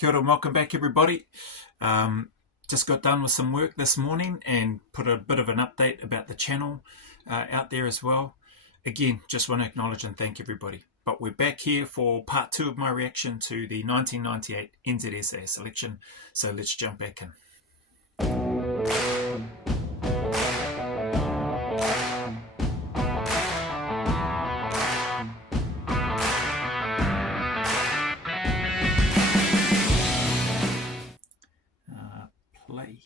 Kia ora, welcome back everybody. Just got done with some work this morning and put a bit of an update about the channel out there as well. Again, just want to acknowledge and thank everybody. But we're back here for part 2 of my reaction to the 1998 NZSAS election. So let's jump back in. Play.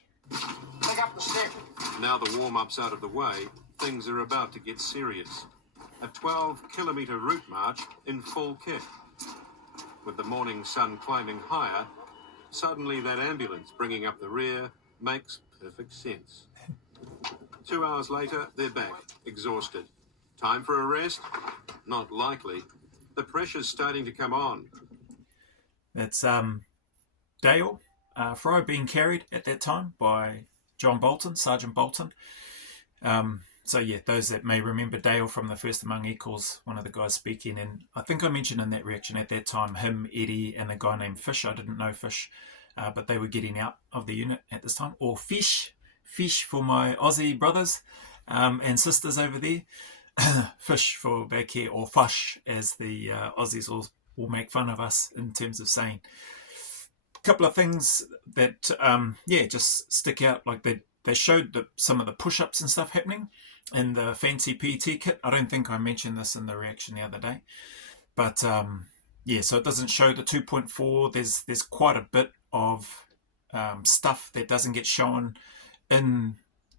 Pick up the step. Now the warm-up's out of the way, things are about to get serious. A 12-kilometre route march in full kit. With the morning sun climbing higher, suddenly that ambulance bringing up the rear makes perfect sense. 2 hours later, they're back, exhausted. Time for a rest? Not likely. The pressure's starting to come on. That's Dale Fry being carried at that time by John Bolton, Sergeant Bolton. So yeah, those that may remember Dale from the First Among Equals, one of the guys speaking, and I think I mentioned in that reaction at that time, him, Eddie, and a guy named Fish. I didn't know Fish, but they were getting out of the unit at this time. Or Fish for my Aussie brothers and sisters over there. Fish for back here, or Fush, as the Aussies will make fun of us in terms of saying. Couple of things that just stick out. Like they showed some of the push-ups and stuff happening in the fancy PT kit. I don't think I mentioned this in the reaction the other day, but so it doesn't show the 2.4. There's quite a bit of stuff that doesn't get shown in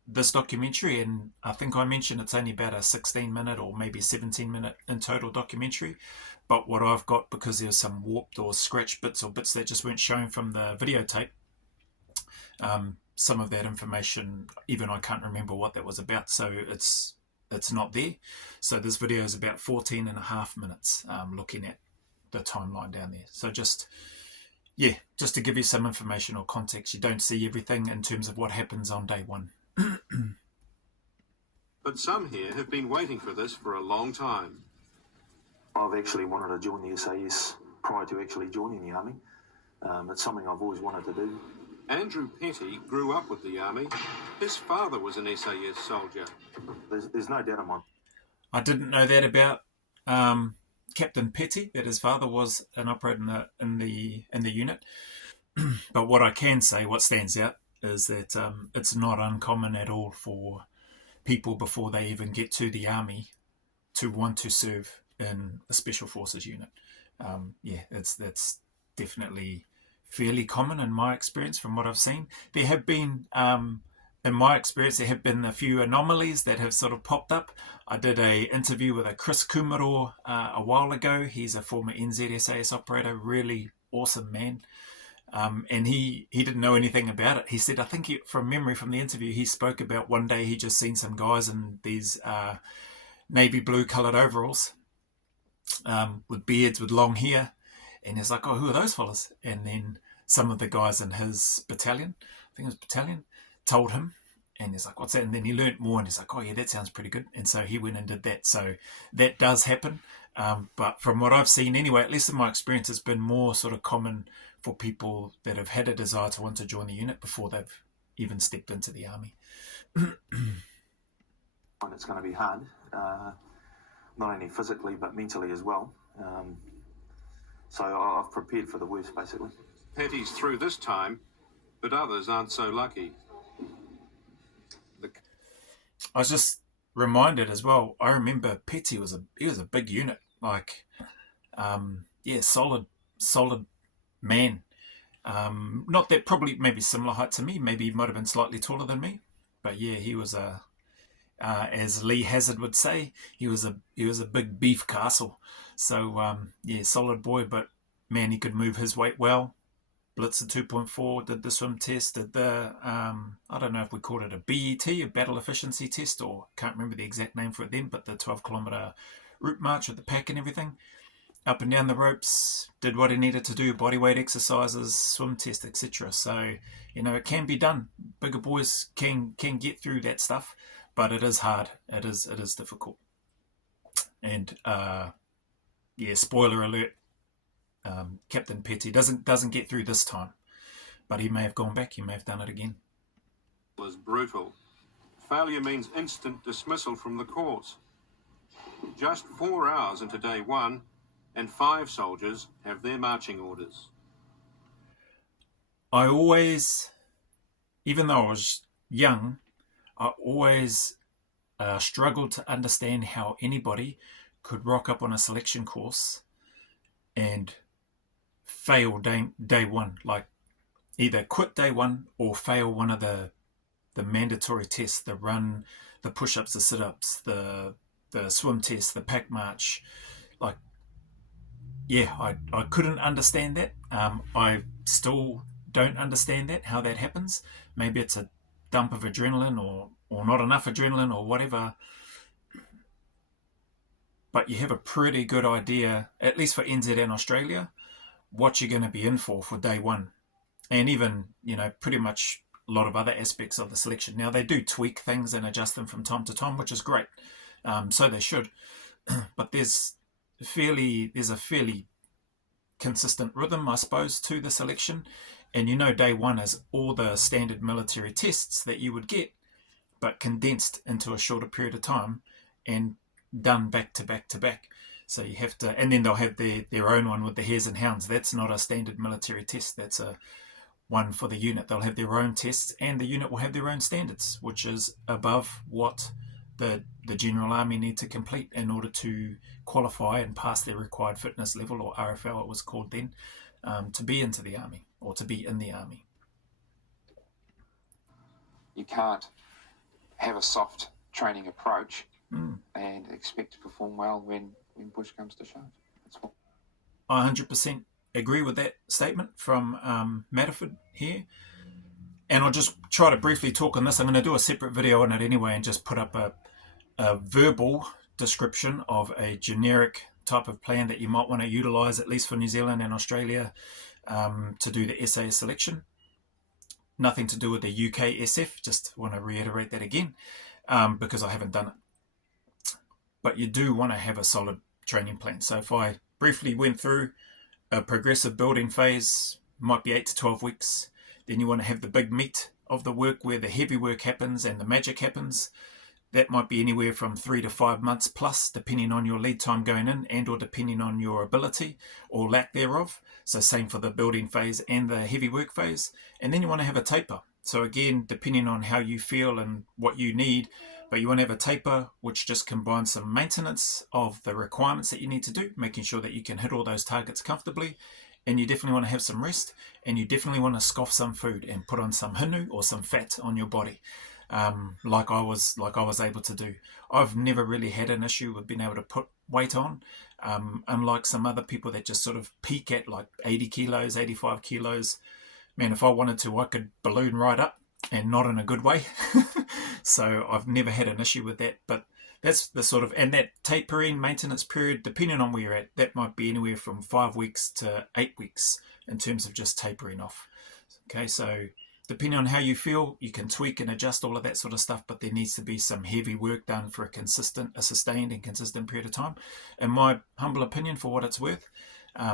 this documentary, and I think I mentioned it's only about a 16-minute or maybe 17-minute in total documentary. But what I've got, because there's some warped or scratched bits or bits that just weren't shown from the videotape, some of that information, even I can't remember what that was about, so it's not there. So this video is about 14.5 minutes, looking at the timeline down there. So just to give you some information or context. You don't see everything in terms of what happens on day one. But some here have been waiting for this for a long time. I've actually wanted to join the SAS prior to actually joining the Army. It's something I've always wanted to do. Andrew Petty grew up with the Army. His father was an SAS soldier. There's no doubt in my... I didn't know that about Captain Petty, that his father was an operator in the unit. But what I can say, what stands out, is that it's not uncommon at all for people before they even get to the Army to want to serve in a Special Forces unit. That's definitely fairly common in my experience from what I've seen. There have been, in my experience, there have been a few anomalies that have sort of popped up. I did a interview with a Chris Kumaro a while ago. He's a former NZSAS operator, really awesome man. And he didn't know anything about it. He said, I think from memory from the interview, he spoke about one day he just seen some guys in these navy blue coloured overalls with beards, with long hair. And he's like, oh, who are those fellas? And then some of the guys in his battalion, I think it was battalion, told him. And he's like, what's that? And then he learnt more and he's like, oh yeah, that sounds pretty good. And so he went and did that. So that does happen. But from what I've seen anyway, at least in my experience, it's been more sort of common for people that have had a desire to want to join the unit before they've even stepped into the Army. It's going to be hard, not only physically but mentally as well. So I've prepared for the worst, basically. Petty's through this time, but others aren't so lucky. I was just reminded as well, I remember Petty was a big unit, like solid man. Not that, probably maybe similar height to me, maybe he might have been slightly taller than me, but yeah, he was as Lee Hazard would say, he was a big beef castle. So solid boy, but man, he could move his weight well. Blitzed the 2.4, did the swim test, did the I don't know if we called it a BET, a battle efficiency test, or can't remember the exact name for it then, but the 12-kilometre route march with the pack and everything, up and down the ropes, did what he needed to do, body weight exercises, swim test, etc. So it can be done. Bigger boys can get through that stuff, but it is hard. It is difficult. And spoiler alert, Captain Petty doesn't get through this time, but he may have gone back. He may have done it again. Was brutal. Failure means instant dismissal from the course. Just 4 hours into day one, and 5 soldiers have their marching orders. I always, even though I was young, I always struggled to understand how anybody could rock up on a selection course and fail day one, like either quit day one or fail one of the mandatory tests, the run, the push-ups, the sit-ups, the swim test, the pack march. Like, yeah, I couldn't understand that. I still don't understand that, how that happens. Maybe it's a dump of adrenaline or not enough adrenaline or whatever. But you have a pretty good idea, at least for NZ and Australia, what you're going to be in for day one. And even, pretty much a lot of other aspects of the selection. Now, they do tweak things and adjust them from time to time, which is great. So they should. But there's a fairly consistent rhythm, I suppose, to the selection. And day one is all the standard military tests that you would get, but condensed into a shorter period of time and done back to back to back. So you have to, and then they'll have their own one with the hares and hounds. That's not a standard military test. That's a one for the unit. They'll have their own tests, and the unit will have their own standards, which is above what the General Army need to complete in order to qualify and pass their required fitness level, or RFL it was called then, to be into the Army or to be in the Army. You can't have a soft training approach and expect to perform well when push comes to shove. That's what I 100% agree with that statement from Matterford here. And I'll just try to briefly talk on this. I'm going to do a separate video on it anyway and just put up a verbal description of a generic type of plan that you might want to utilise, at least for New Zealand and Australia, to do the SAS selection. Nothing to do with the UK SF, just want to reiterate that again, because I haven't done it. But you do want to have a solid training plan. So if I briefly went through a progressive building phase, might be 8 to 12 weeks. Then you want to have the big meat of the work where the heavy work happens and the magic happens. That might be anywhere from 3 to 5 months plus, depending on your lead time going in and or depending on your ability or lack thereof. So same for the building phase and the heavy work phase. And then you want to have a taper. So again, depending on how you feel and what you need, but you want to have a taper which just combines some maintenance of the requirements that you need to do, making sure that you can hit all those targets comfortably. And you definitely want to have some rest, and you definitely want to scoff some food and put on some hinu or some fat on your body, like I was able to do. I've never really had an issue with being able to put weight on, unlike some other people that just sort of peak at like 80 kilos, 85 kilos. Man, if I wanted to, I could balloon right up, and not in a good way. So I've never had an issue with that. But that's the sort of, and that tapering maintenance period, depending on where you're at, that might be anywhere from 5 weeks to 8 weeks in terms of just tapering off. Okay, so depending on how you feel, you can tweak and adjust all of that sort of stuff, but there needs to be some heavy work done for a sustained and consistent period of time, in my humble opinion, for what it's worth,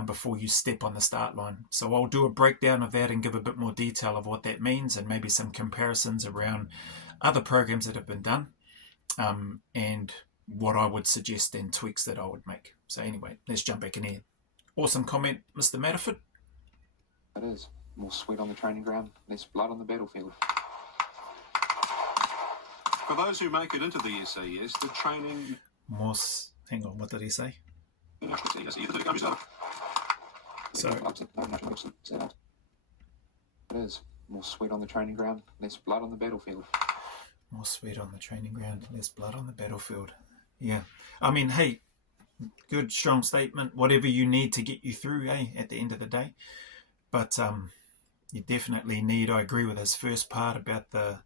before you step on the start line. So I'll do a breakdown of that and give a bit more detail of what that means and maybe some comparisons around other programs that have been done, and what I would suggest and tweaks that I would make. So anyway, let's jump back in here. Awesome comment, Mr. Matterford. it is. More sweat on the training ground, less blood on the battlefield. For those who make it into the SAS, the training... Hang on, what did he say? So it is. More sweat on the training ground, less blood on the battlefield. More sweat on the training ground, less blood on the battlefield. Yeah. I mean, hey, good, strong statement. Whatever you need to get you through, at the end of the day. But you definitely need, I agree with his first part about the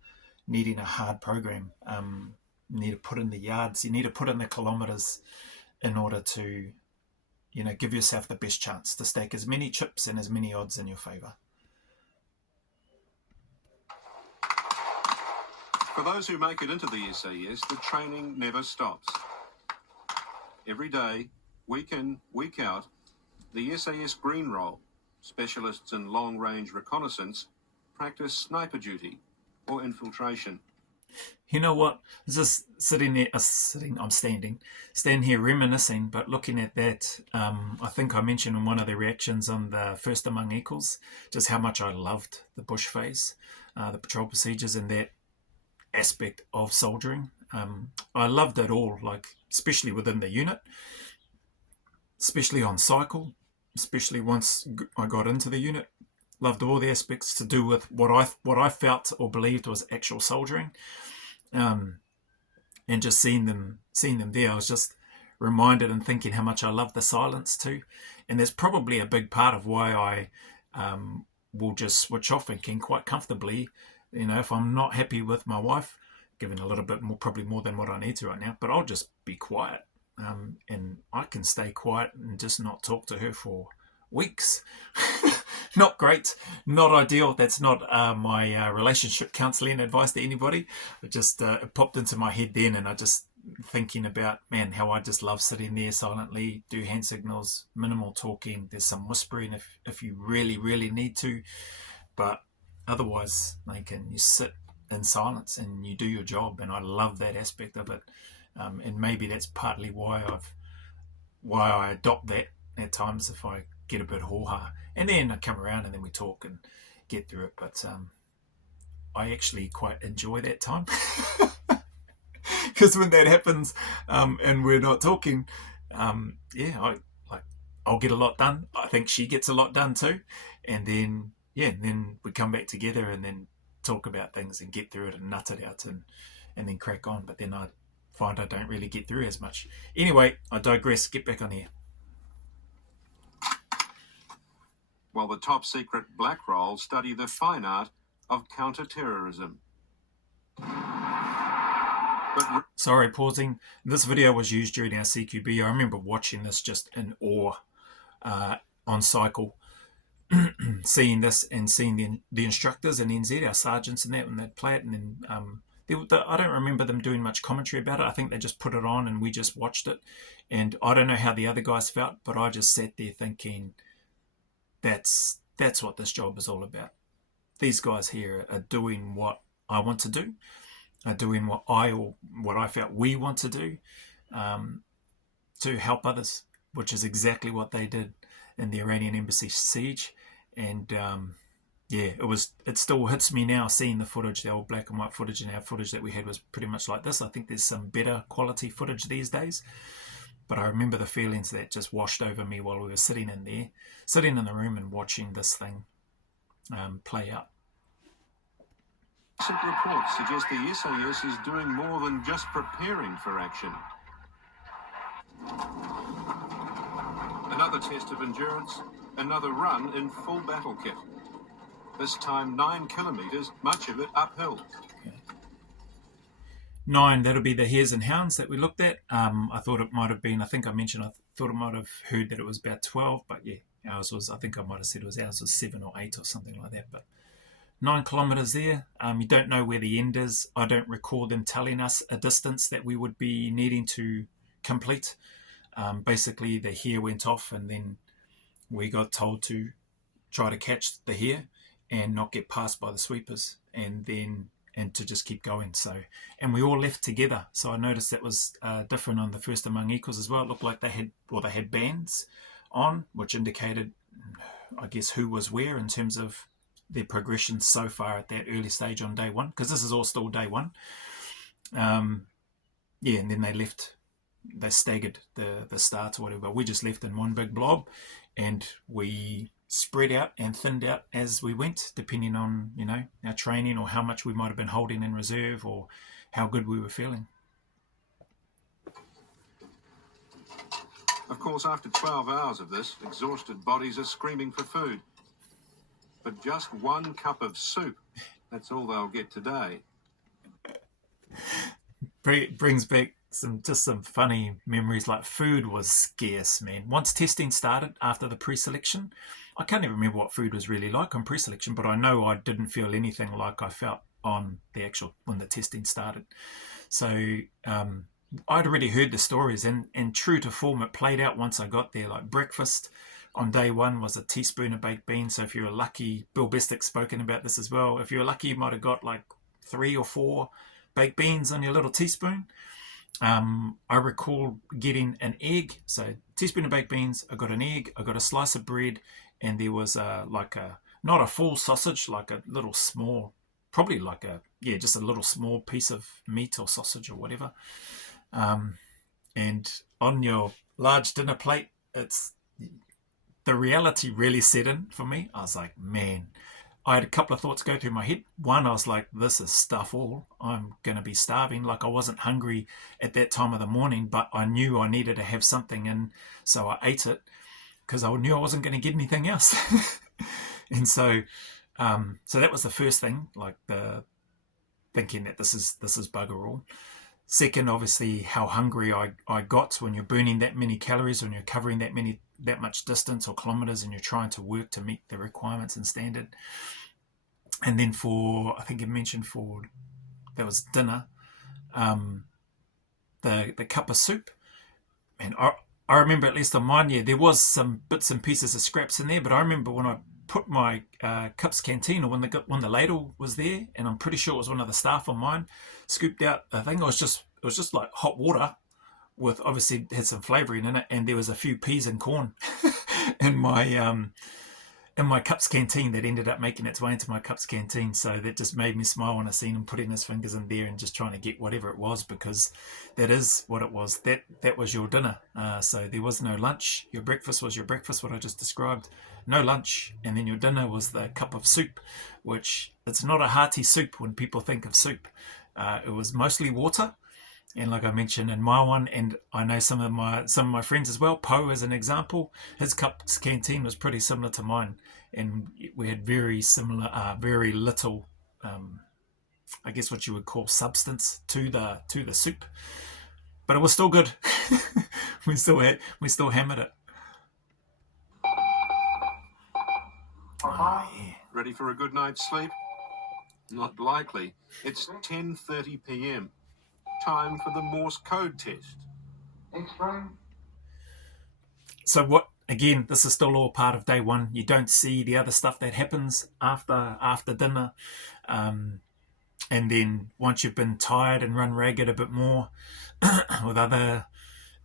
needing a hard program. You need to put in the yards, you need to put in the kilometres in order to, give yourself the best chance to stack as many chips and as many odds in your favour. For those who make it into the SAS, the training never stops. Every day, week in, week out, The SAS Green Roll, specialists in long-range reconnaissance, practice sniper duty or infiltration. You know what? Just sitting there, I'm standing here reminiscing, but looking at that, I think I mentioned in one of the reactions on the First Among Equals, just how much I loved the bush phase, the patrol procedures and that aspect of soldiering. I loved it all, like especially within the unit, especially on cycle, especially once I got into the unit. Loved all the aspects to do with what I felt or believed was actual soldiering. And just seeing them there, I was just reminded and thinking how much I love the silence too. And there's probably a big part of why I will just switch off and can quite comfortably, if I'm not happy with my wife, giving a little bit more, probably more than what I need to right now, but I'll just be quiet. And I can stay quiet and just not talk to her for weeks. Not great, not ideal. That's not my relationship counselling advice to anybody. It popped into my head then, and I just thinking about, man, how I just love sitting there silently, do hand signals, minimal talking. There's some whispering if you really, really need to, but otherwise, you sit in silence and you do your job, and I love that aspect of it. And maybe that's partly why I adopt that at times if I get a bit hoo-ha. And then I come around and then we talk and get through it. But I actually quite enjoy that time. Because when that happens and we're not talking, I'll get a lot done. I think she gets a lot done too. And then, then we come back together and then talk about things and get through it and nut it out and then crack on. But then I find I don't really get through as much. Anyway, I digress. Get back on here. While the top secret Black Roll study the fine art of counter-terrorism. Sorry, pausing. This video was used during our CQB. I remember watching this just in awe on cycle, seeing this and seeing the instructors and NZ, our sergeants and that, when they'd play it. And then I don't remember them doing much commentary about it. I think they just put it on and we just watched it. And I don't know how the other guys felt, but I just sat there thinking, that's what this job is all about. These guys here are doing what I want to do, are doing what I felt we want to do, to help others, which is exactly what they did in the Iranian embassy siege. And it still hits me now seeing the footage, the old black and white footage, and our footage that we had was pretty much like this. I think there's some better quality footage these days. But I remember the feelings that just washed over me while we were sitting in the room and watching this thing play out. Recent reports suggest the SAS is doing more than just preparing for action. Another test of endurance, another run in full battle kit. This time 9 kilometres, much of it uphill. 9, that'll be the hares and hounds that we looked at. I thought it might have been, I thought it might have heard that it was about 12, but yeah, ours was 7 or 8 or something like that. But 9 kilometres there. You don't know where the end is. I don't recall them telling us a distance that we would be needing to complete. Basically, the hare went off and then we got told to try to catch the hare and not get passed by the sweepers and to just keep going. And we all left together. So I noticed that was different on the First Among Equals as well. It looked like they had bands on, which indicated, I guess, who was where in terms of their progression so far at that early stage on day one, because this is all still day one. And then they left. They staggered the start or whatever. We just left in one big blob, and we spread out and thinned out as we went, depending on our training or how much we might have been holding in reserve or how good we were feeling. Of course, after 12 hours of this, exhausted bodies are screaming for food. But just 1 cup of soup, that's all they'll get today. Brings back some funny memories. Like, food was scarce, man. Once testing started after the pre-selection, I can't even remember what food was really like on pre-selection, but I know I didn't feel anything like I felt on when the testing started. So I'd already heard the stories, and true to form, it played out once I got there. Like, breakfast on day one was a teaspoon of baked beans. So if you were lucky, Bill Bestick's spoken about this as well. If you were lucky, you might have got like 3 or 4 baked beans on your little teaspoon. I recall getting an egg, so teaspoon of baked beans. I got an egg, I got a slice of bread, and there was not a full sausage, like a little small, probably like just a little small piece of meat or sausage or whatever. And on your large dinner plate, the reality really set in for me. I was like, man, I had a couple of thoughts go through my head. One, I was like, this is stuff all. I'm going to be starving. Like, I wasn't hungry at that time of the morning, but I knew I needed to have something. And so I ate it because I knew I wasn't going to get anything else. And so that was the first thing, like the thinking that this is bugger all. Second, obviously, how hungry I got when you're burning that many calories, when you're covering that much distance or kilometers, and you're trying to work to meet the requirements and standard. And then I think you mentioned that was dinner, the cup of soup. And I remember, at least on mine, there was some bits and pieces of scraps in there, but I remember when I put my Cup's canteen, or when the ladle was there, and I'm pretty sure it was one of the staff on mine, scooped out a thing. It was just like hot water with, obviously had some flavouring in it, and there was a few peas and corn in my Cup's canteen that ended up making its way into my Cup's canteen. So that just made me smile when I seen him putting his fingers in there and just trying to get whatever it was, because that is what it was. That was your dinner. So there was no lunch. Your breakfast was your breakfast, what I just described. No lunch. And then your dinner was the cup of soup, which it's not a hearty soup when people think of soup. It was mostly water. And like I mentioned in my one, and I know some of my friends as well, Poe as an example, his Cup's canteen was pretty similar to mine, and we had very similar, very little, I guess what you would call substance to the soup, but it was still good. we still hammered it. Oh, yeah. Ready for a good night's sleep? Not likely. It's 10:30 p.m. Time for the Morse code test. Explain. So what? Again, this is still all part of day one. You don't see the other stuff that happens after dinner, and then once you've been tired and run ragged a bit more with other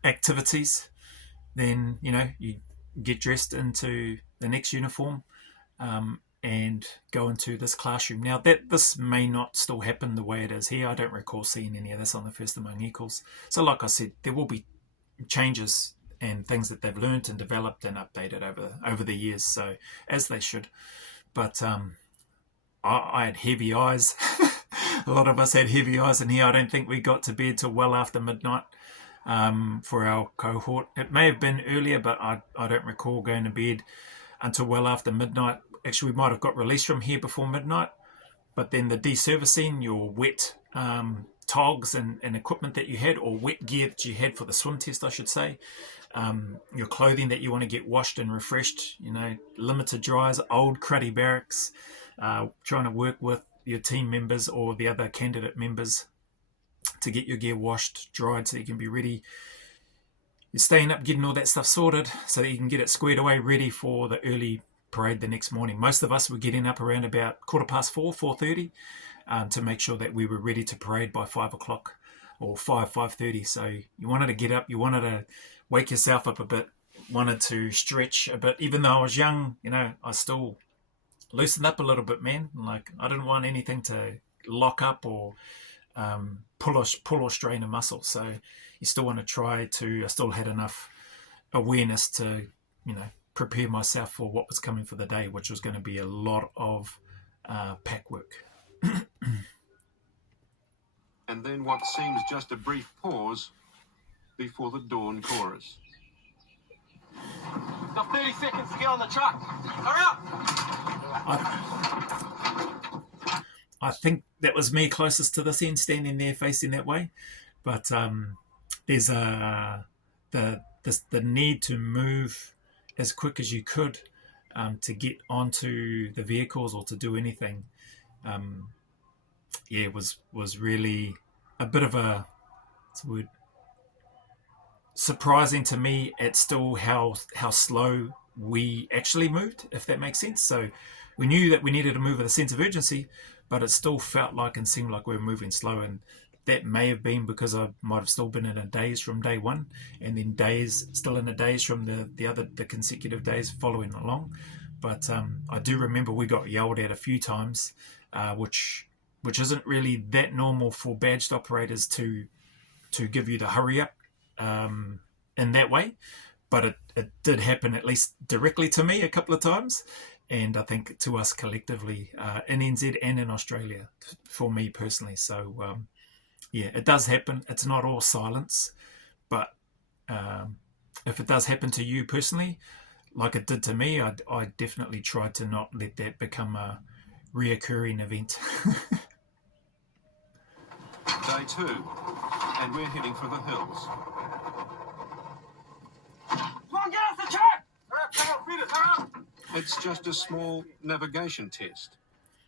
activities, then you get dressed into the next uniform, and go into this classroom. Now, this may not still happen the way it is here. I don't recall seeing any of this on the First Among Equals. So like I said, there will be changes and things that they've learnt and developed and updated over the years, so as they should. But I had heavy eyes. A lot of us had heavy eyes in here. I don't think we got to bed till well after midnight for our cohort. It may have been earlier, but I don't recall going to bed until well after midnight. Actually, we might have got released from here before midnight, but then the deservicing, your wet togs and equipment that you had, or wet gear that you had for the swim test, I should say, your clothing that you want to get washed and refreshed, limited dryers, old cruddy barracks, trying to work with your team members or the other candidate members to get your gear washed, dried, so you can be ready. You're staying up getting all that stuff sorted so that you can get it squared away, ready for the early parade the next morning. Most of us were getting up around about 4:30, to make sure that we were ready to parade by 5 o'clock or 5:30. So you wanted to get up, you wanted to wake yourself up a bit, wanted to stretch a bit. Even though I was young, I still loosened up a little bit, man. Like, I didn't want anything to lock up or pull or strain a muscle. So you still want to try to. I still had enough awareness to prepare myself for what was coming for the day, which was going to be a lot of pack work. And then what seems just a brief pause before the dawn chorus. Got 30 seconds to get on the truck. Hurry up! I think that was me closest to this end, standing there facing that way. But there's the need to move as quick as you could to get onto the vehicles or to do anything. Was really a bit of surprising to me at still how slow we actually moved, if that makes sense. So we knew that we needed to move with a sense of urgency, but it still felt like and seemed like we were moving slow. And that may have been because I might have still been in a daze from day one, and then still in a daze from the consecutive days following along. But I do remember we got yelled at a few times, which isn't really that normal for badged operators to give you the hurry up in that way. But it did happen, at least directly to me, a couple of times, and I think to us collectively in NZ and in Australia, for me personally. So yeah, it does happen. It's not all silence, but if it does happen to you personally, like it did to me, I definitely try to not let that become a reoccurring event. Day 2, and we're heading for the hills. Come on, get off the track! Hurry up, come on, beat it, hurry up! It's just a small navigation test.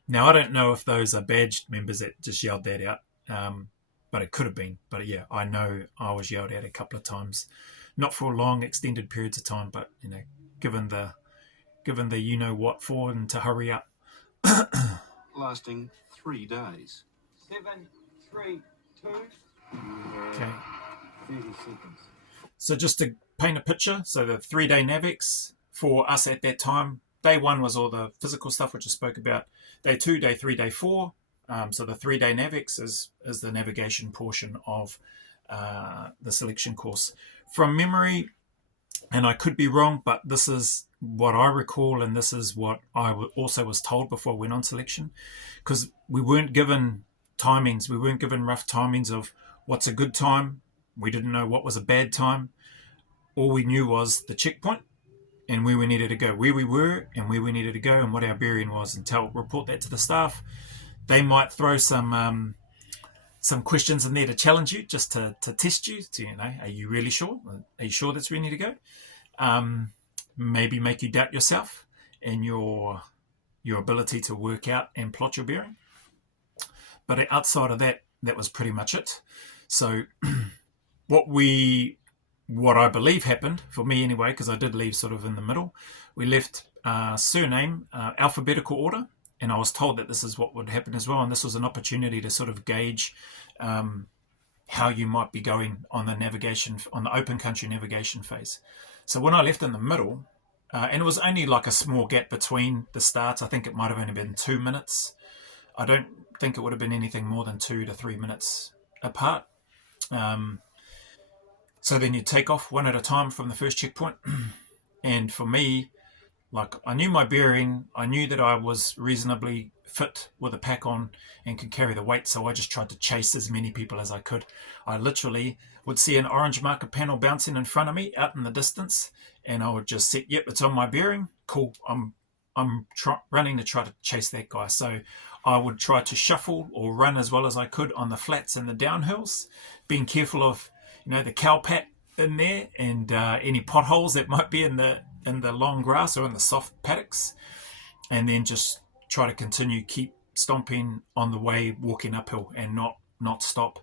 Now, I don't know if those are badged members that just yelled that out, but it could have been. But yeah, I know I was yelled at a couple of times, not for long, extended periods of time, but given the you know what for and to hurry up. Lasting 3 days. 7, 3, 2. Okay. 30 seconds. So just to paint a picture, so the 3-day NavX for us at that time, day 1 was all the physical stuff which I spoke about. Day 2, day 3, day 4. So the 3-day NavX is the navigation portion of the selection course. From memory, and I could be wrong, but this is what I recall, and this is what I also was told before I went on selection, because we weren't given timings. We weren't given rough timings of what's a good time. We didn't know what was a bad time. All we knew was the checkpoint and where we needed to go, where we were and where we needed to go, and what our bearing was, and report that to the staff. They might throw some questions in there to challenge you, just to test you. To, are you really sure? Are you sure that's where you need to go? Maybe make you doubt yourself and your ability to work out and plot your bearing. But outside of that, that was pretty much it. So what I believe happened, for me anyway, because I did leave sort of in the middle, we left surname, alphabetical order, and I was told that this is what would happen as well, and this was an opportunity to sort of gauge how you might be going on the navigation, on the open country navigation phase. So when I left in the middle, and it was only like a small gap between the starts, I think it might have only been 2 minutes. I don't think it would have been anything more than 2 to 3 minutes apart. So then you take off one at a time from the first checkpoint. And for me, like, I knew my bearing, I knew that I was reasonably fit with a pack on and could carry the weight, so I just tried to chase as many people as I could. I literally would see an orange marker panel bouncing in front of me out in the distance, and I would just say, yep, it's on my bearing, cool, I'm running to try to chase that guy. So I would try to shuffle or run as well as I could on the flats and the downhills, being careful of the cow pat in there and any potholes that might be in the long grass or in the soft paddocks, and then just try to keep stomping on the way, walking uphill, and not stop.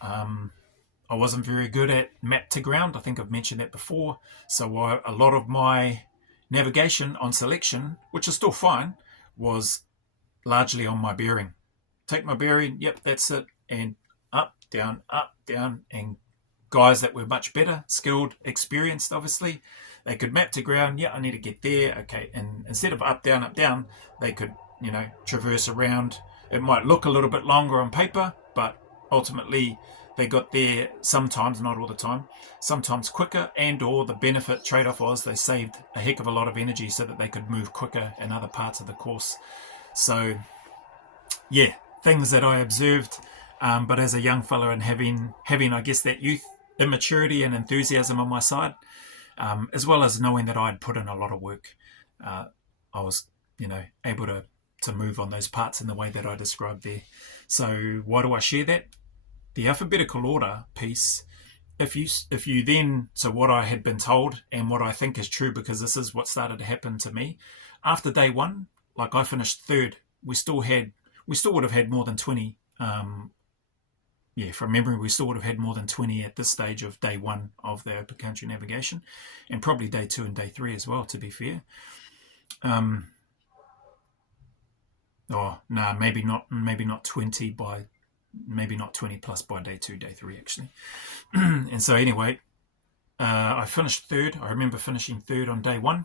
I wasn't very good at map to ground. I think I've mentioned that before. So a lot of my navigation on selection, which is still fine, was largely on my bearing. Take my bearing, yep, that's it, and up, down, and guys that were much better, skilled, experienced, obviously, they could map to ground. Yeah, I need to get there. Okay, and instead of up, down, they could, traverse around. It might look a little bit longer on paper, but ultimately they got there sometimes, not all the time, sometimes quicker, and or the benefit trade-off was they saved a heck of a lot of energy so that they could move quicker in other parts of the course. So, yeah, things that I observed, but as a young fella and having I guess that youth immaturity and enthusiasm on my side, as well as knowing that I'd put in a lot of work, I was, able to move on those parts in the way that I described there. So why do I share that? The alphabetical order piece, if you then, so what I had been told and what I think is true, because this is what started to happen to me, after day 1, like I finished 3rd, we still would have had more than 20 yeah, from memory, we still would have had more than 20 at this stage of day 1 of the open country navigation, and probably day 2 and day 3 as well, to be fair. Oh, no, maybe not 20 by, maybe not 20 plus by day 2, day 3, actually. And so anyway, I finished third. I remember finishing third on day 1.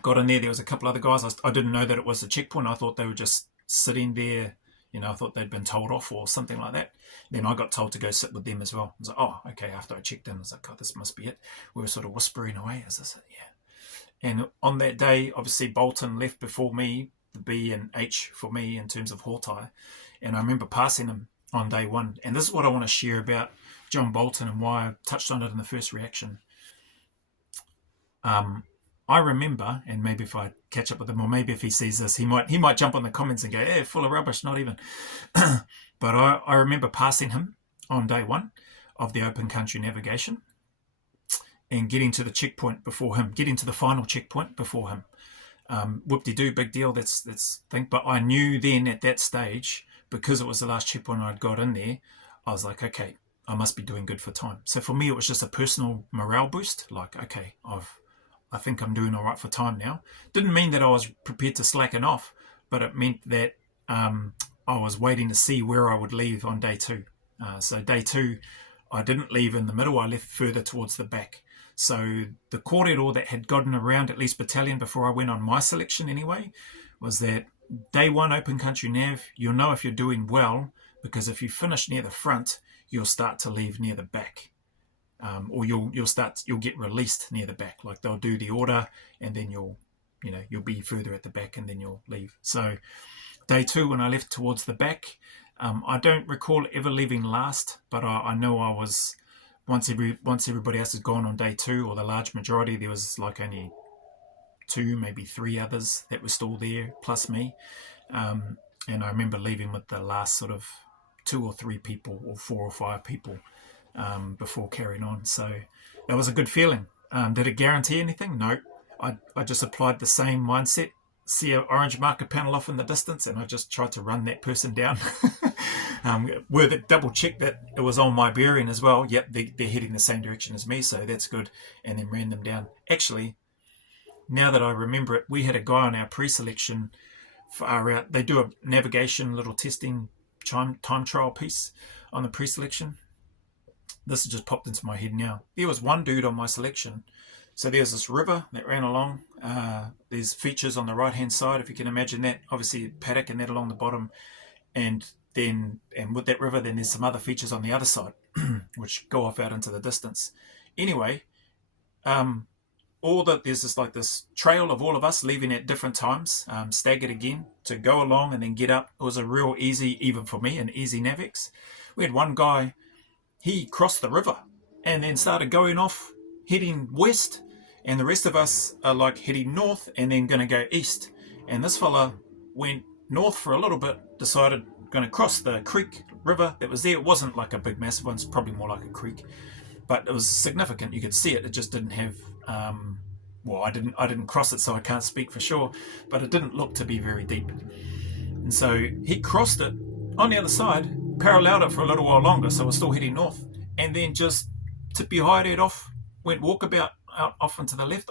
Got in there was a couple other guys. I didn't know that it was a checkpoint. I thought they were just sitting there. I thought they'd been told off or something like that. Then I got told to go sit with them as well. I was like, oh, okay. After I checked in, I was like, oh, this must be it. We were sort of whispering away. Is this it? Yeah. And on that day, obviously, Bolton left before me, the B and H for me in terms of Hawtai. And I remember passing him on day 1. And this is what I want to share about John Bolton and why I touched on it in the first reaction. I remember, and maybe if I catch up with him, or maybe if he sees this, he might jump on the comments and go, "Eh, full of rubbish, not even." But I remember passing him on day 1 of the open country navigation and getting to the checkpoint before him, getting to the final checkpoint before him. Whoop-de-doo, big deal. That's thing. But I knew then at that stage, because it was the last checkpoint I'd got in there, I was like, okay, I must be doing good for time. So for me, it was just a personal morale boost. Like, okay, I think I'm doing all right for time now. Didn't mean that I was prepared to slacken off, but it meant that I was waiting to see where I would leave on day 2. So day 2, I didn't leave in the middle. I left further towards the back. So the kōrero that had gotten around at least battalion before I went on my selection anyway, was that day 1 open country nav, you'll know if you're doing well, because if you finish near the front, you'll start to leave near the back. Or you'll get released near the back. Like they'll do the order, and then you'll be further at the back, and then you'll leave. So day 2, when I left towards the back, I don't recall ever leaving last, but I know I was, once everybody else had gone on day 2, or the large majority, there was like only 2, maybe 3 others that were still there, plus me. And I remember leaving with the last sort of 2 or 3 people, or 4 or 5 people, before carrying on. So that was a good feeling. Did it guarantee anything? No. I just applied the same mindset. See an orange marker panel off in the distance, and I just tried to run that person down. Double check that it was on my bearing as well. Yep, they're heading the same direction as me, so that's good. And then ran them down. Actually, now that I remember it, we had a guy on our pre-selection far out. They do a navigation little testing time trial piece on the pre-selection. This has just popped into my head now. There was one dude on my selection. So there's this river that ran along. There's features on the right-hand side, if you can imagine that. Obviously, paddock and that along the bottom. And with that river, then there's some other features on the other side, which go off out into the distance. Anyway, there's this trail of all of us leaving at different times, staggered again, to go along and then get up. It was a real easy, even for me, an easy Navex. We had one guy. He crossed the river and then started going off, heading west, and the rest of us are like heading north and then going to go east. And this fella went north for a little bit, decided going to cross the creek river that was there. It wasn't like a big massive one, it's probably more like a creek, but it was significant. You could see it. It just didn't have, I didn't cross it, so I can't speak for sure, but it didn't look to be very deep. And so he crossed it on the other side, paralleled it for a little while longer, so we're still heading north, and then just tipped behind it off, went walkabout out off into the left.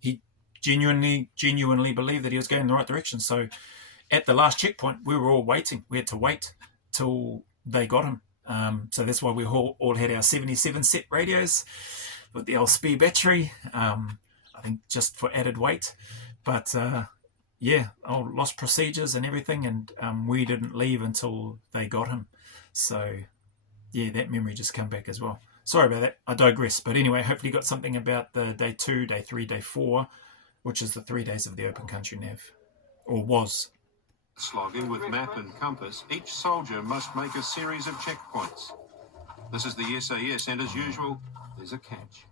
He genuinely believed that he was going in the right direction. So at the last checkpoint, we were all waiting. We had to wait till they got him. So that's why we all had our 77 set radios with the old spare battery, I think just for added weight. But lost procedures and everything, and we didn't leave until they got him. So yeah, that memory just came back as well. Sorry about that, I digress. But anyway, hopefully you got something about the day 2, day 3, day 4, which is the 3 days of the open country nav, or was. Slogging with map and compass, each soldier must make a series of checkpoints. This is the SAS, and as usual, there's a catch.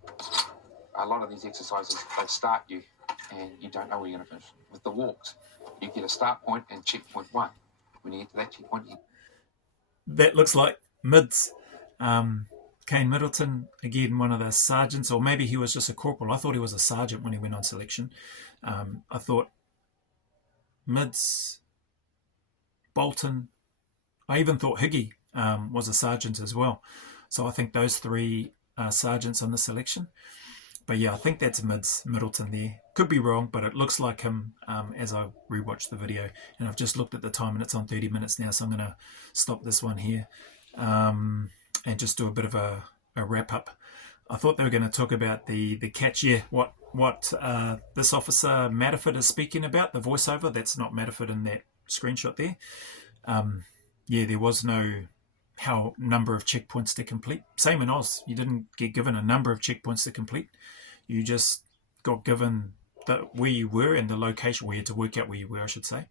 A lot of these exercises, they start you and you don't know where you're going to finish. With the walks, you get a start point and checkpoint 1. When you get to that checkpoint, that looks like mids. Kane Middleton, again, one of the sergeants, or maybe he was just a corporal. I thought he was a sergeant when he went on selection. I thought mids, Bolton. I even thought Higgy was a sergeant as well. So I think those three are sergeants on the selection. But yeah, I think that's Middleton there. Could be wrong, but it looks like him as I rewatched the video. And I've just looked at the time and it's on 30 minutes now, so I'm going to stop this one here and just do a bit of a wrap up. I thought they were going to talk about the catch. Yeah, what this officer Matterford is speaking about, the voiceover. That's not Matterford in that screenshot there. Yeah, there was no number of checkpoints to complete. Same in Oz. You didn't get given a number of checkpoints to complete. You just got given where you were and the location where you had to work out where you were, I should say.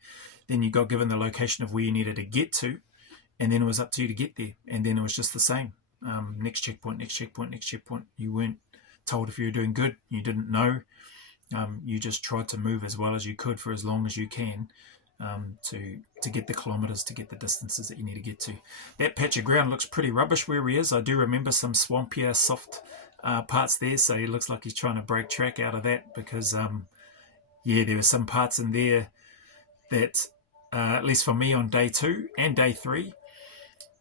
Then you got given the location of where you needed to get to, and then it was up to you to get there. And then it was just the same. Next checkpoint, next checkpoint, next checkpoint. You weren't told if you were doing good. You didn't know. You just tried to move as well as you could for as long as you can to get the kilometres, to get the distances that you need to get to. That patch of ground looks pretty rubbish where he is. I do remember some swampier, soft parts there, so he looks like he's trying to break track out of that because, yeah, there were some parts in there that, at least for me on day 2 and day 3,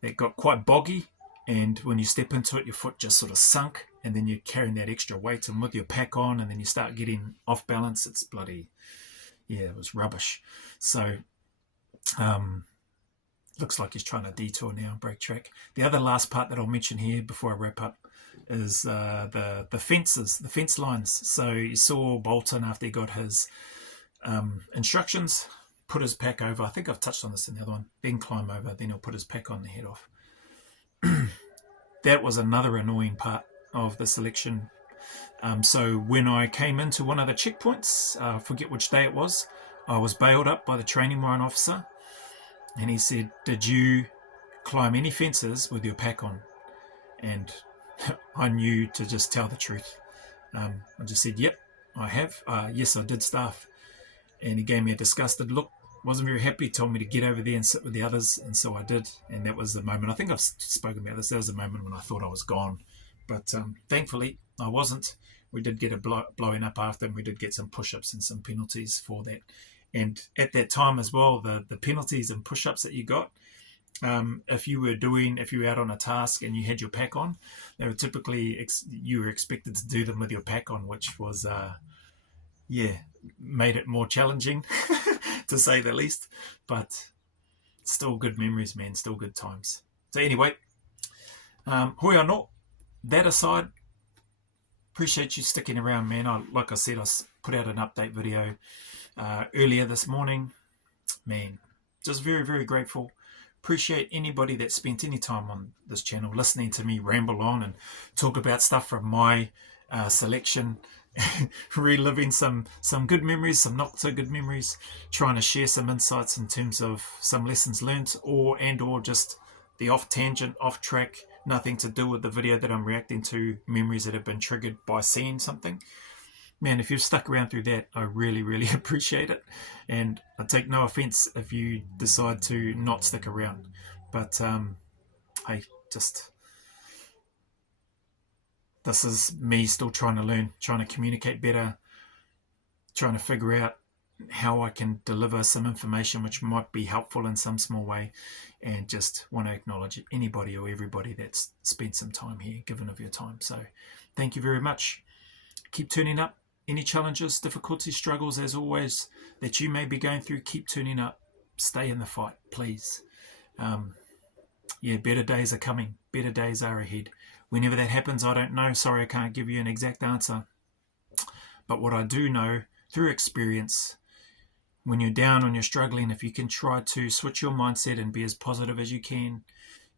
that got quite boggy, and when you step into it, your foot just sort of sunk, and then you're carrying that extra weight and with your pack on, and then you start getting off balance. It's bloody, yeah, it was rubbish. So looks like he's trying to detour now, break track. The other last part that I'll mention here before I wrap up is the fences, the fence lines. So you saw Bolton, after he got his instructions, put his pack over. I think I've touched on this in the other one. Then climb over, then he'll put his pack on and head off. That was another annoying part of the selection. So when I came into one of the checkpoints, I forget which day it was, I was bailed up by the training warrant officer, and he said, "Did you climb any fences with your pack on?" And I knew to just tell the truth. I just said, "Yep, I have. Yes, I did, staff." And he gave me a disgusted look. Wasn't very happy. Told me to get over there and sit with the others, and so I did. And that was the moment. I think I've spoken about this. That was the moment when I thought I was gone, but thankfully I wasn't. We did get a blowing up after, and we did get some push-ups and some penalties for that. And at that time as well, the penalties and push-ups that you got, if you were out on a task and you had your pack on, they were typically you were expected to do them with your pack on, which was made it more challenging to say the least. But still good memories, man. Still good times. So anyway, hoi anō. That aside, appreciate you sticking around, man. Like I said, I put out an update video earlier this morning. Man, just very, very grateful. Appreciate anybody that spent any time on this channel listening to me ramble on and talk about stuff from my selection, reliving some good memories, some not so good memories, trying to share some insights in terms of some lessons learned, or just the off tangent, off track, nothing to do with the video that I'm reacting to, memories that have been triggered by seeing something. Man, if you've stuck around through that, I really, really appreciate it. And I take no offense if you decide to not stick around. But, hey, this is me still trying to learn, trying to communicate better, trying to figure out how I can deliver some information which might be helpful in some small way, and just want to acknowledge anybody or everybody that's spent some time here, given of your time. So thank you very much. Keep turning up. Any challenges, difficulties, struggles, as always, that you may be going through, keep turning up. Stay in the fight, please. Better days are coming. Better days are ahead. Whenever that happens, I don't know. Sorry, I can't give you an exact answer. But what I do know, through experience, when you're down and you're struggling, if you can try to switch your mindset and be as positive as you can,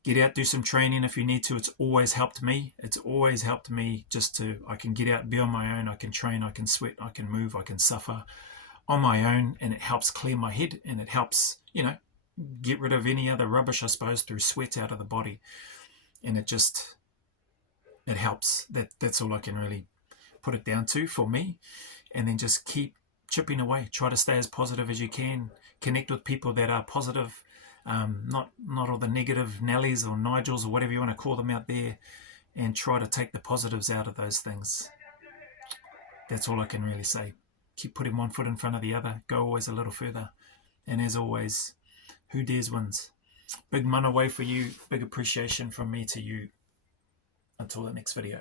get out, do some training if you need to. It's always helped me. It's always helped me I can get out and be on my own. I can train, I can sweat, I can move, I can suffer on my own, and it helps clear my head, and it helps, get rid of any other rubbish, I suppose, through sweat out of the body. And it helps. That's all I can really put it down to for me. And then just keep chipping away. Try to stay as positive as you can. Connect with people that are positive. Not all the negative Nellies or Nigels or whatever you want to call them out there, and try to take the positives out of those things. That's all I can really say. Keep putting one foot in front of the other. Go always a little further. And as always, who dares wins. Big man away for you. Big appreciation from me to you. Until the next video.